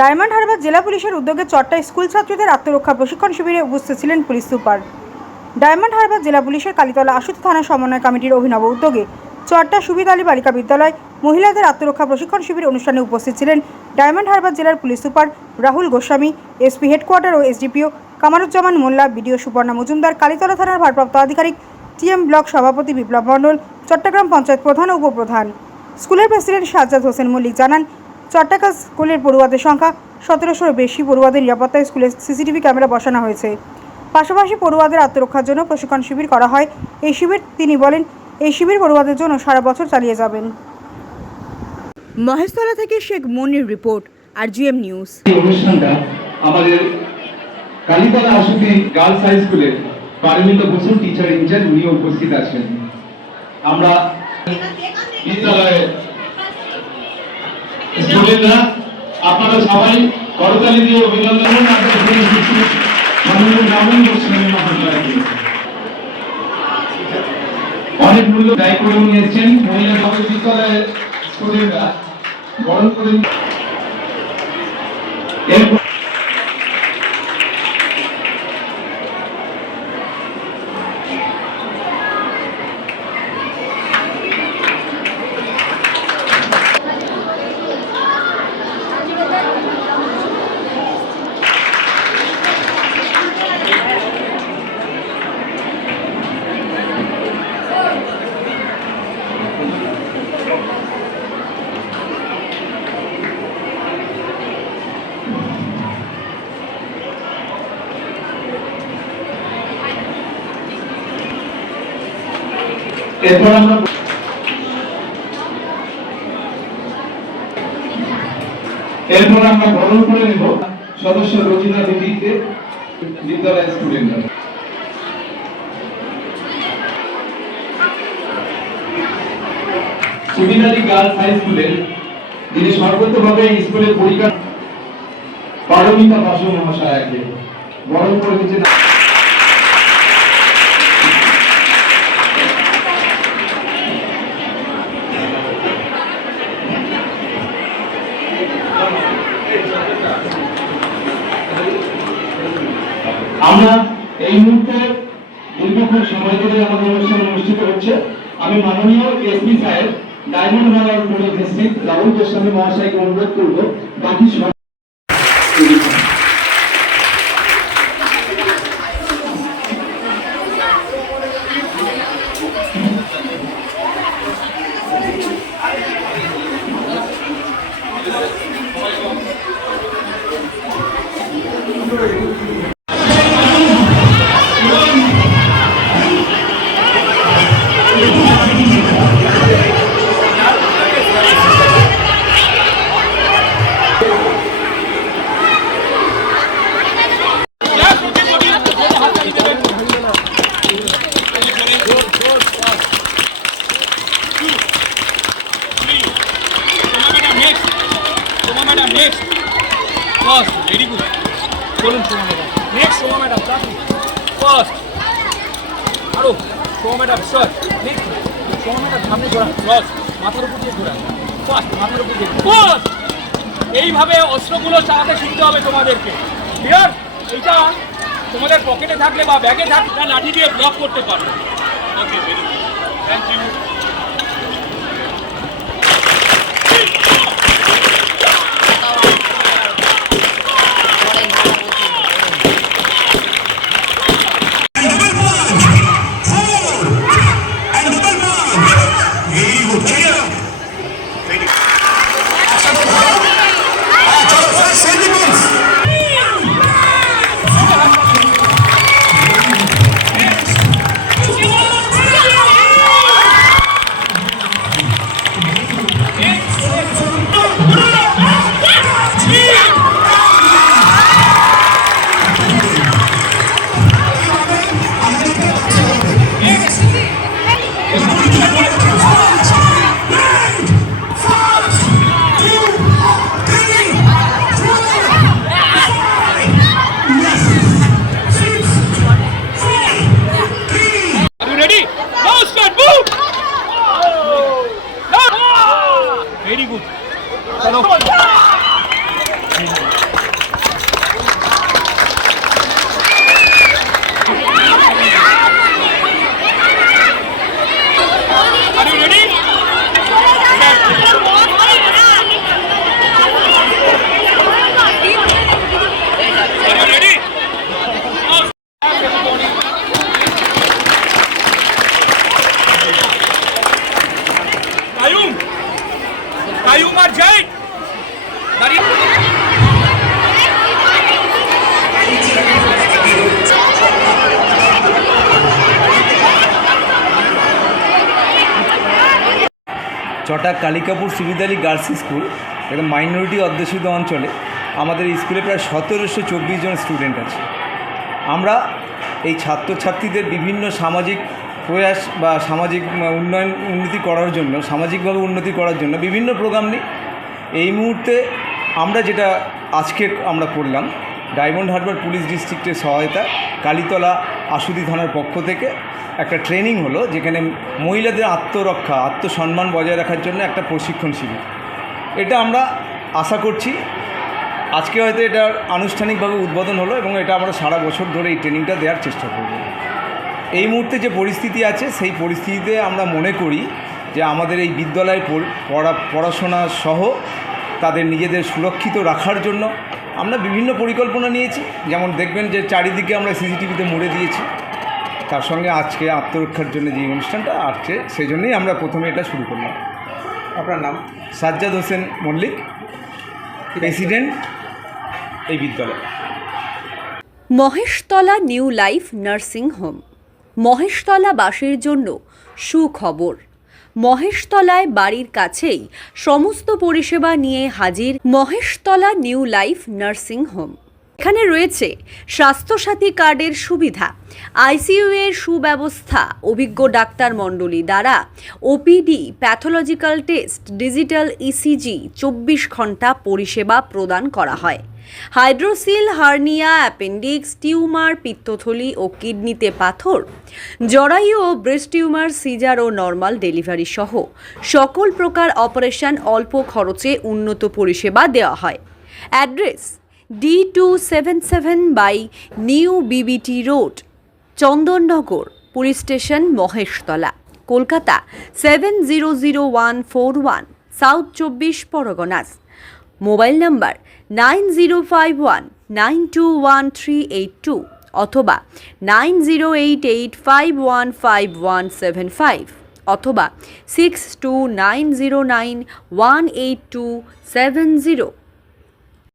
Diamond Harbour জেলা পুলিশের উদ্যোগে চট্টায় স্কুল ছাত্রীদের আত্মরক্ষা প্রশিক্ষণ শিবিরে উপস্থিত ছিলেন পুলিশ সুপার। ডায়মন্ড হারবার জেলা পুলিশের কালীতলা আশুতি থানা সমন্বয় কমিটির অভিনব উদ্যোগে চট্টা সুবিদ আলী বালিকা বিদ্যালয় মহিলাদের আত্মরক্ষা প্রশিক্ষণ শিবির অনুষ্ঠানে উপস্থিত ছিলেন ডায়মন্ড হারবার জেলার police super Rahul Goswami, SP headquarter ও এসডিপিও কামারুজ্জামান মোল্লা, বিডিও সুপর্ণা মজুমদার, কালীতলা থানার ভারপ্রাপ্ত আধিকারিক টিএম ব্লক সভাপতি বিপ্লব মণ্ডল, চট্টগ্রাম পঞ্চায়েত প্রধান ও উপপ্রধান। স্কুলের প্রেসিডেন্ট সাজ্জাদ হোসেন মল্লিক জানান, চট্টাকা স্কুলের পড়ুয়াদের সংখ্যা 1700-এর বেশি। পড়ুয়াদের নিরাপত্তায় স্কুলে সিসিটিভি ক্যামেরা বসানো হয়েছে। পাশাপাশি পড়ুয়াদের আত্মরক্ষার জন্য প্রশিক্ষণ শিবির করা হয়। এই শিবির তিনি বলেন, এই শিবির পড়ুয়াদের জন্য সারা বছর চালিয়ে যাবেন। মহেশতলা থেকে শেখ মনির রিপোর্ট, RGM নিউজ। এই অনুষ্ঠানটা আমাদের কালীতলা আশুতি গার্লস হাই স্কুলের পারমিতা বসু টিচার ইনচার্জ উনি উপস্থিত আছেন। আমরা বিদ্যালয়ে স্টুডেন্টরা আপনারা সবাই করতালি দিয়ে অভিনন্দন জানান আপনাদের পুলিশ শিক্ষক মাননীয় গ্রামীণ গোস্বামী মহোদয়কে। অনেক মূল্য ব্যয় করে নিয়েছেন মহিলা বিদ্যালয়ের স্টুডেন্টরা বরণ করে। এরপর আমরা বরণ করে নেব সদস্য রোজিনা দিদিকে, বিদ্যালয়ের স্টুডেন্টরা। সুবিদ আলী গার্লস হাই স্কুলের যিনি সর্বোচ্চভাবে স্কুলের পরিকাঠামো পারমিতা বসু মহাশয়াকে বরণ করে দিচ্ছেন। আমরা এই মুহূর্তে দীর্ঘক্ষণ সময় ধরে আমাদের অনুষ্ঠান অনুষ্ঠিত হচ্ছে। আমি মাননীয় এসপি সাহেব diamond Harbour police district Rahul Goswami মহাশয়কে অনুরোধ করব বাকি First, very good. Bolun Shoma madam. Next, Shoma madam. First. Aro, Shoma madam. Sir. Next, Shoma madam. সামনে ঘোরান. Cross. মাথার উপর দিয়ে ঘোরান. First, মাথার উপর দিয়ে. First. এইভাবে অস্ত্রগুলো চালাতে শিখতে হবে তোমাদেরকে। ক্লিয়ার? এইটা তোমাদের পকেটে থাকলে বা ব্যাগে থাকলে লাঠি দিয়ে ব্লক করতে পারবে। Okay, very good. Thank you. Very good चलो Are you ready? Are you ready? Kayum or Jai? চটা কালিকাপুর সুবিদালি গার্লস স্কুল একদম মাইনরিটি অধ্যুষিত অঞ্চলে আমাদের স্কুলে প্রায় 1724 জন স্টুডেন্ট আছে। আমরা এই ছাত্রছাত্রীদের বিভিন্ন সামাজিক প্রয়াস বা সামাজিক উন্নতি করার জন্য, সামাজিকভাবে উন্নতি করার জন্য বিভিন্ন প্রোগ্রাম নিই। এই মুহূর্তে আমরা যেটা আজকে আমরা করলাম, ডায়মন্ড হারবার পুলিশ ডিস্ট্রিক্টের সহায়তা কালীতলা আশুতি থানার পক্ষ থেকে একটা ট্রেনিং হলো, যেখানে মহিলাদের আত্মরক্ষা, আত্মসম্মান বজায় রাখার জন্য একটা প্রশিক্ষণ শিবির। এটা আমরা আশা করছি আজকে হয়তো এটা আনুষ্ঠানিকভাবে উদ্বোধন হলো এবং এটা আমরা সারা বছর ধরে এই ট্রেনিংটা দেওয়ার চেষ্টা করব। এই মুহূর্তে যে পরিস্থিতি আছে সেই পরিস্থিতিতে আমরা মনে করি যে আমাদের এই বিদ্যালয়ে পড়াশোনা সহ তাদের নিজেদের সুরক্ষিত রাখার জন্য আমরা বিভিন্ন পরিকল্পনা নিয়েছি। যেমন দেখবেন যে চারিদিকে আমরা সিসিটিভিতে মুড়ে দিয়েছি। তার সঙ্গে আজকে আত্মরক্ষার জন্য যে অনুষ্ঠানটা আসছে সেই জন্যই আমরা প্রথমে এটা শুরু করলাম। আপনার নাম? সাজ্জাদ হোসেন মল্লিক, প্রেসিডেন্ট এই বিদ্যালয়। Maheshtala new life nursing home. Maheshtala বাসীর জন্য সুখবর। মহেশতলায় বাড়ির কাছেই সমস্ত পরিষেবা নিয়ে হাজির Maheshtala new life nursing home. এখানে রয়েছে স্বাস্থ্যসাথী কার্ডের সুবিধা, আইসিইউ এর সুব্যবস্থা, অভিজ্ঞ ডাক্তার মণ্ডলী দ্বারা OPD, pathological test, digital ECG 24 ঘন্টা পরিষেবা প্রদান করা হয়। হাইড্রোসিল, হার্নিয়া, অ্যাপেন্ডিক্স, টিউমার, পিত্তথলি ও কিডনিতে পাথর, জরায়ু ও ব্রেস্ট টিউমার, সিজার ও নর্মাল ডেলিভারি সহ সকল প্রকার অপারেশন অল্প খরচে উন্নত পরিষেবা দেওয়া হয়। Address D277 by new BBT road, Chandannagar, police station, Maheshtala, Kolkata 700141, south 24 Parganas. Mobile number 9051921382 অথবা 9088515175 অথবা 6290918270।